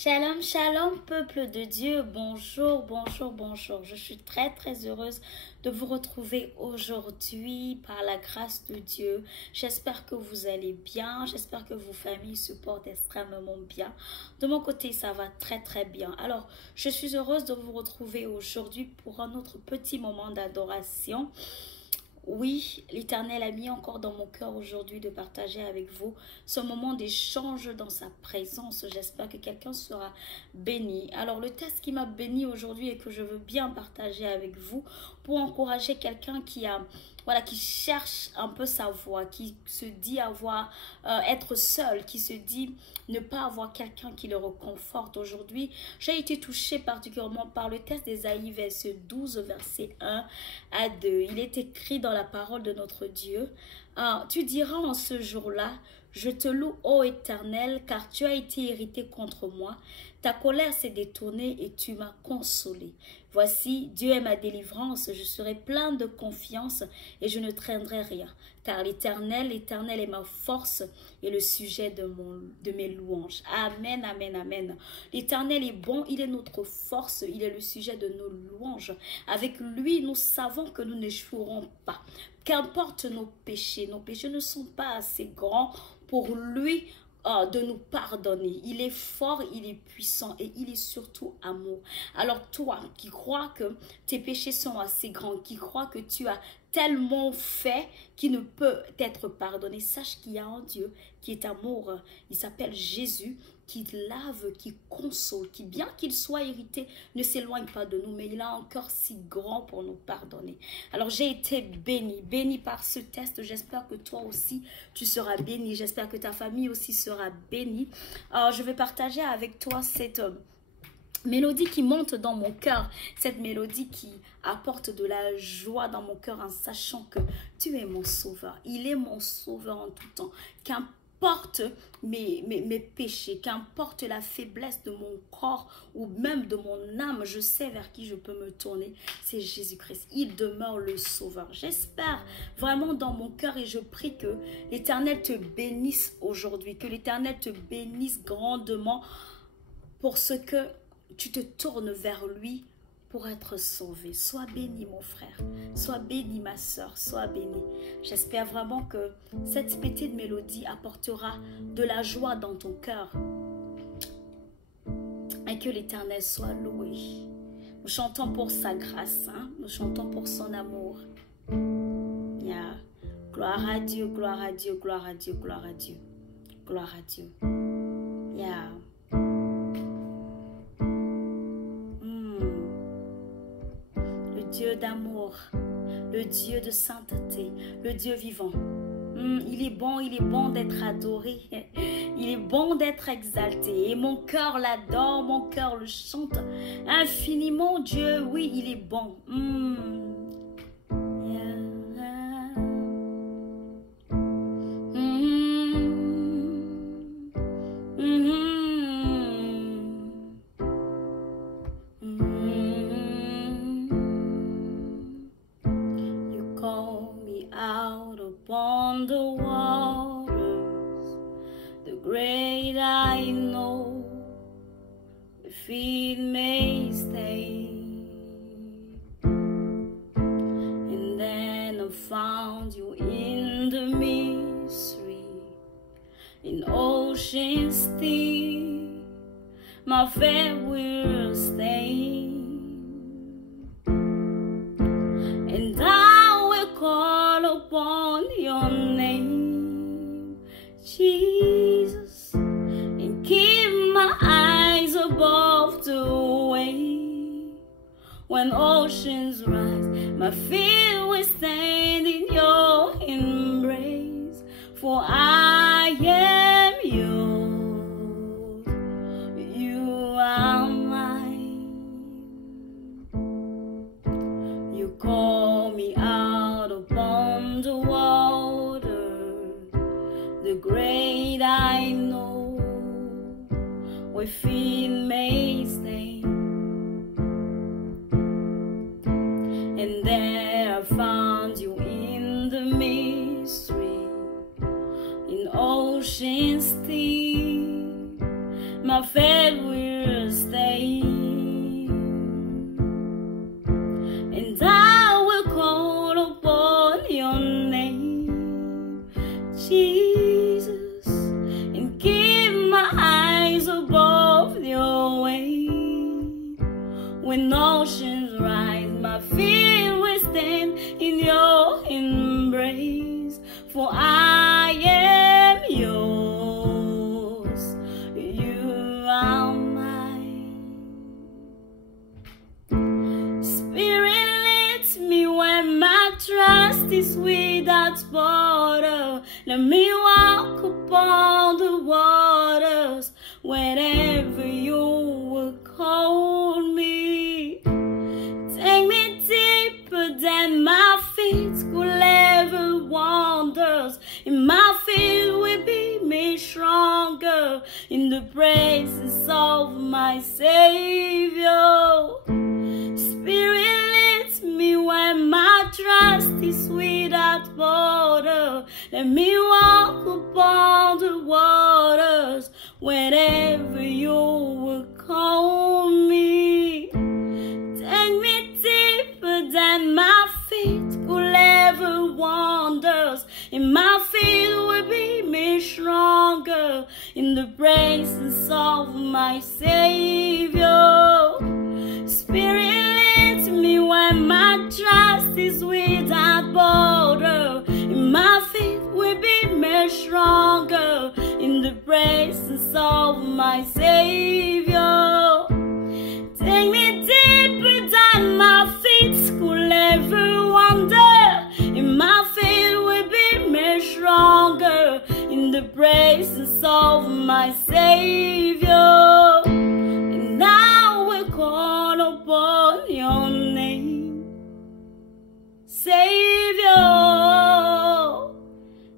Shalom, shalom, peuple de Dieu, bonjour, bonjour, bonjour. Je suis très, très heureuse de vous retrouver aujourd'hui par la grâce de Dieu. J'espère que vous allez bien, j'espère que vos familles se portent extrêmement bien. De mon côté, ça va très, très bien. Alors, je suis heureuse de vous retrouver aujourd'hui pour un autre petit moment d'adoration. Oui, l'Éternel a mis encore dans mon cœur aujourd'hui de partager avec vous ce moment d'échange dans sa présence. J'espère que quelqu'un sera béni. Alors, le texte qui m'a béni aujourd'hui et que je veux bien partager avec vous pour encourager quelqu'un qui cherche un peu sa voix, qui se dit être seul, qui se dit ne pas avoir quelqu'un qui le reconforte. Aujourd'hui, j'ai été touchée particulièrement par le texte d'Ésaïe, verset 12, verset 1 à 2. Il est écrit dans la parole de notre Dieu, tu diras en ce jour-là, je te loue, ô Éternel, car tu as été irrité contre moi. Ta colère s'est détournée et tu m'as consolé. Voici, Dieu est ma délivrance, je serai plein de confiance et je ne traînerai rien. Car l'Éternel est ma force et le sujet de mes louanges. Amen, amen, amen. L'Éternel est bon, il est notre force, il est le sujet de nos louanges. Avec lui, nous savons que nous n'échouerons pas. Qu'importe nos péchés ne sont pas assez grands pour lui de nous pardonner. Il est fort, il est puissant et il est surtout amour. Alors toi qui crois que tes péchés sont assez grands, qui crois que tu as tellement fait qui ne peut être pardonné, sache qu'il y a un Dieu qui est amour. Il s'appelle Jésus, qui lave, qui console, qui bien qu'il soit irrité, ne s'éloigne pas de nous, mais il a un cœur si grand pour nous pardonner. Alors j'ai été bénie par ce test. J'espère que toi aussi tu seras béni. J'espère que ta famille aussi sera bénie. Alors je vais partager avec toi cette mélodie qui monte dans mon cœur, cette mélodie qui apporte de la joie dans mon cœur en sachant que tu es mon sauveur. Il est mon sauveur en tout temps. Qu'importe mes péchés, qu'importe la faiblesse de mon corps ou même de mon âme, je sais vers qui je peux me tourner. C'est Jésus-Christ. Il demeure le sauveur. J'espère vraiment dans mon cœur et je prie que l'Éternel te bénisse aujourd'hui, que l'Éternel te bénisse grandement pour ce que tu te tournes vers lui pour être sauvé. Sois béni mon frère, sois béni ma soeur, sois béni. J'espère vraiment que cette petite mélodie apportera de la joie dans ton cœur et que l'Éternel soit loué. Nous chantons pour sa grâce, nous chantons pour son amour. Yeah. Gloire à Dieu, gloire à Dieu, gloire à Dieu, gloire à Dieu, gloire à Dieu. Yeah. Dieu d'amour, le Dieu de sainteté, le Dieu vivant. Il est bon d'être adoré, il est bon d'être exalté. Et mon cœur l'adore, mon cœur le chante infiniment. Dieu, oui, il est bon. Upon the waters, the great I know, the feet may stay. And then I found you in the mystery, in oceans deep, my faith will stay. And I will call upon your name, Jesus, and keep my eyes above the wave. When oceans rise, my feet will stand in your embrace, for I am yours, you are mine. You call me out upon the water, the great I know, where feet may stay. And there I found you in the mystery, in oceans deep, my faith will will stay, and I will call upon your name, Jesus, and keep my eyes above your way. When oceans rise, my feet will stand in your embrace, for I am yours, you are mine. Spirit leads me when my trust is without border. Let me walk upon the waters wherever you will call me. Take me deeper than my feet could ever wander. And my feet will be made stronger in the presence of my Savior. Spirit leads me when my trust is without border. Let me walk upon the waters wherever you will call me. Take me deeper than my feet could ever wander, and my feet will be made stronger in the presence of my Savior. Spirit leads me when my trust is without border, and my faith will be made stronger in the presence of my Savior. Take me deeper than my feet could ever wander, and my faith will be made stronger in the presence of my Savior. And I will call upon your name, Savior,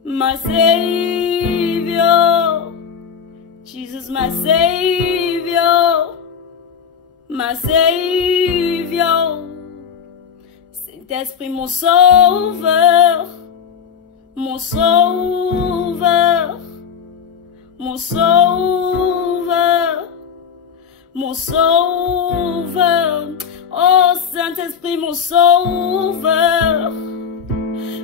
my Savior, Jesus, my Savior, my Savior. Saint-Esprit, mon sauveur, mon sauveur, mon sauveur, mon sauveur. Oh Saint-Esprit, mon sauveur,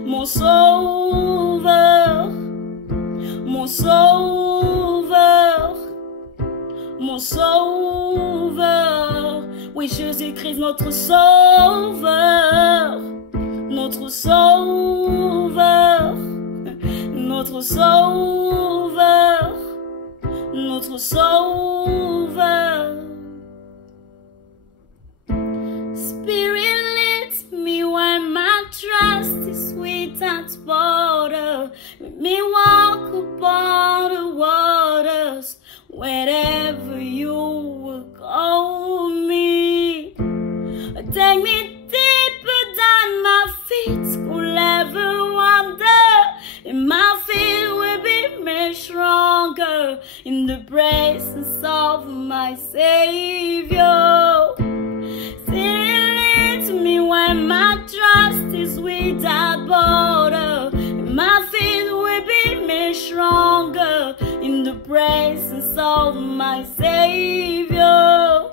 mon sauveur, mon sauveur, mon sauveur. Oui, Jésus-Christ, notre sauveur, notre sauveur, notre sauveur, notre sauveur. Spirit leads me when my trust is without border. Let me walk upon the waters wherever you will call me. Take me deeper than my feet could ever wander, and my feet will be made stronger in the presence of my Savior. Spirit leads me when my trust is without border, and my feet will be made stronger in the presence of my Savior.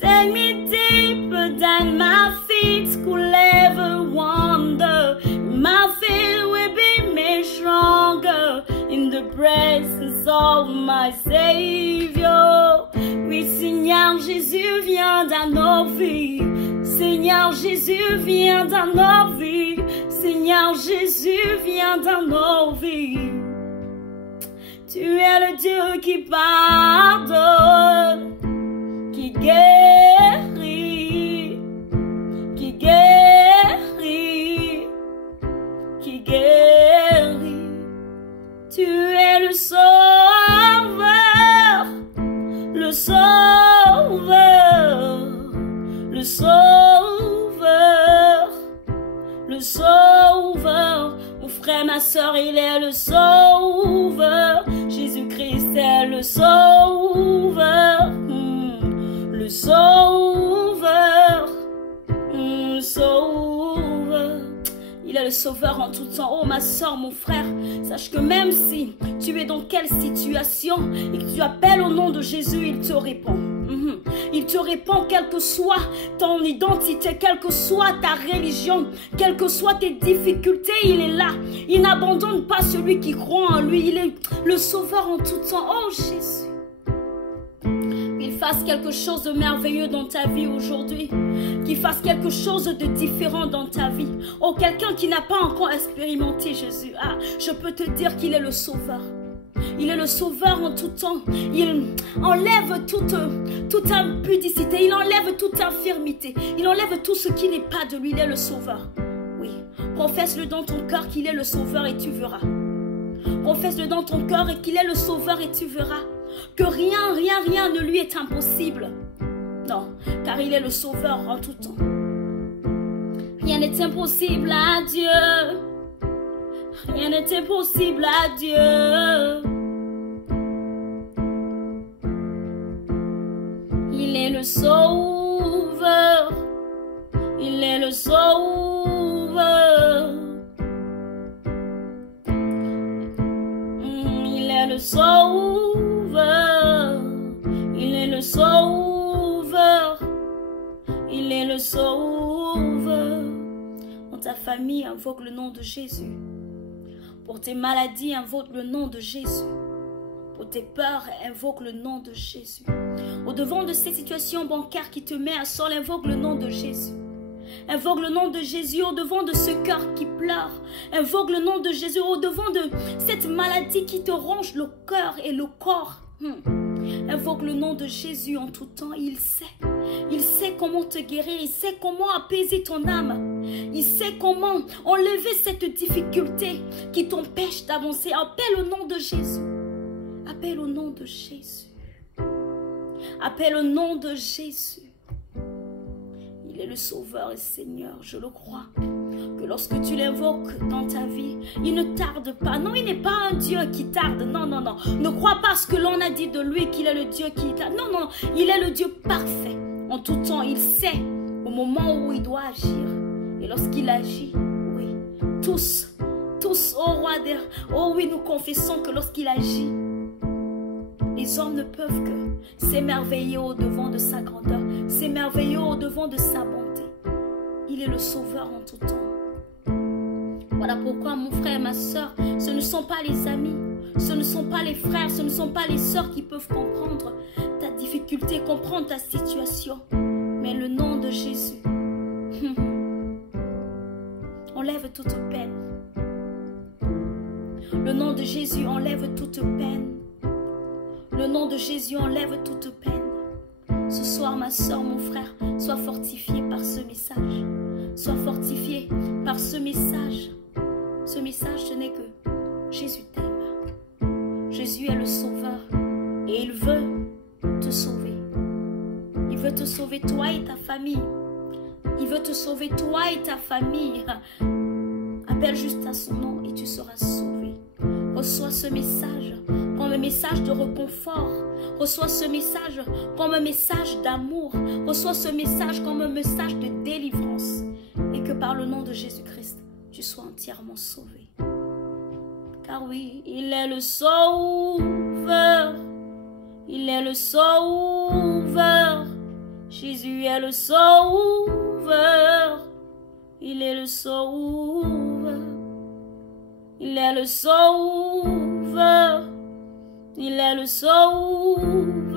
Take me deeper than my feet could ever wander, and my feet will be made stronger in the presence of my Savior. Oui, Seigneur Jésus, viens dans nos vies. Seigneur Jésus, viens dans nos vies. Seigneur Jésus, viens dans nos vies. Tu es le Dieu qui pardonne, qui guérit, qui guérit, qui guérit. Tu es le Sauveur, le Sauveur, le Sauveur, le Sauveur. Mon frère, ma soeur, il est le Sauveur. Jésus-Christ est le Sauveur, le Sauveur, le Sauveur. Il est le sauveur en tout temps. Oh ma soeur, mon frère, sache que même si tu es dans quelle situation et que tu appelles au nom de Jésus, il te répond. Il te répond, quelle que soit ton identité, quelle que soit ta religion, quelles que soient tes difficultés, il est là. Il n'abandonne pas celui qui croit en lui. Il est le sauveur en tout temps. Oh Jésus. Qu'il fasse quelque chose de merveilleux dans ta vie aujourd'hui. Qu'il fasse quelque chose de différent dans ta vie. Oh, quelqu'un qui n'a pas encore expérimenté Jésus. Ah, je peux te dire qu'il est le sauveur. Il est le sauveur en tout temps. Il enlève toute impudicité. Il enlève toute infirmité. Il enlève tout ce qui n'est pas de lui. Il est le sauveur. Oui. Professe-le dans ton cœur qu'il est le sauveur et tu verras. Professe-le dans ton cœur et qu'il est le sauveur et tu verras que rien ne lui est impossible. Non, car il est le sauveur en tout temps. Rien n'est impossible à Dieu. Rien n'est impossible à Dieu. Il est le sauveur. Il est le sauveur. Il est le sauveur. Il est le sauveur. Il est le sauveur. Dans ta famille, invoque le nom de Jésus. Pour tes maladies, invoque le nom de Jésus. Pour tes peurs, invoque le nom de Jésus. Au devant de cette situation bancaire qui te met à sol, invoque le nom de Jésus. Invoque le nom de Jésus au devant de ce cœur qui pleure. Invoque le nom de Jésus au devant de cette maladie qui te ronge le cœur et le corps. Invoque le nom de Jésus en tout temps. Il sait. Il sait comment te guérir. Il sait comment apaiser ton âme. Il sait comment enlever cette difficulté qui t'empêche d'avancer. Appelle au nom de Jésus. Appelle au nom de Jésus. Appelle au nom de Jésus. Il est le Sauveur et Seigneur, je le crois. Que lorsque tu l'invoques dans ta vie, il ne tarde pas. Non, il n'est pas un Dieu qui tarde. Non, non, non. Ne crois pas ce que l'on a dit de lui, qu'il est le Dieu qui tarde. Non, non, il est le Dieu parfait. En tout temps, il sait au moment où il doit agir. Et lorsqu'il agit, oui, tous, ô roi des... Oh oui, nous confessons que lorsqu'il agit, les hommes ne peuvent que s'émerveiller au devant de sa grandeur, s'émerveiller au devant de sa bonté. Il est le sauveur en tout temps. Voilà pourquoi mon frère, ma soeur, ce ne sont pas les amis, ce ne sont pas les frères, ce ne sont pas les sœurs qui peuvent comprendre ta difficulté, comprendre ta situation, mais le nom de Jésus enlève toute peine. Le nom de Jésus enlève toute peine. Le nom de Jésus enlève toute peine. Ce soir, ma soeur, mon frère, sois fortifié par ce message. Sois fortifié par ce message. Ce message, ce n'est que Jésus t'aime. Jésus est le sauveur et il veut te sauver. Il veut te sauver toi et ta famille. Il veut te sauver toi et ta famille. Appelle juste à son nom et tu seras sauvé. Reçois ce message comme un message de réconfort. Reçois ce message comme un message d'amour. Reçois ce message comme un message de délivrance. Et que par le nom de Jésus-Christ, tu sois entièrement sauvé. Car oui, il est le sauveur. Il est le sauveur. Jésus est le sauveur. Il est le sauveur. Il est le sauveur. Il est le sauveur.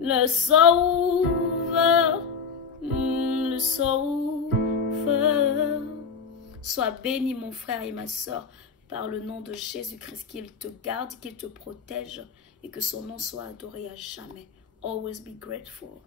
Le sauveur. Le sauveur. Sois béni, mon frère et ma soeur, par le nom de Jésus-Christ, qu'il te garde, qu'il te protège et que son nom soit adoré à jamais. Always be grateful.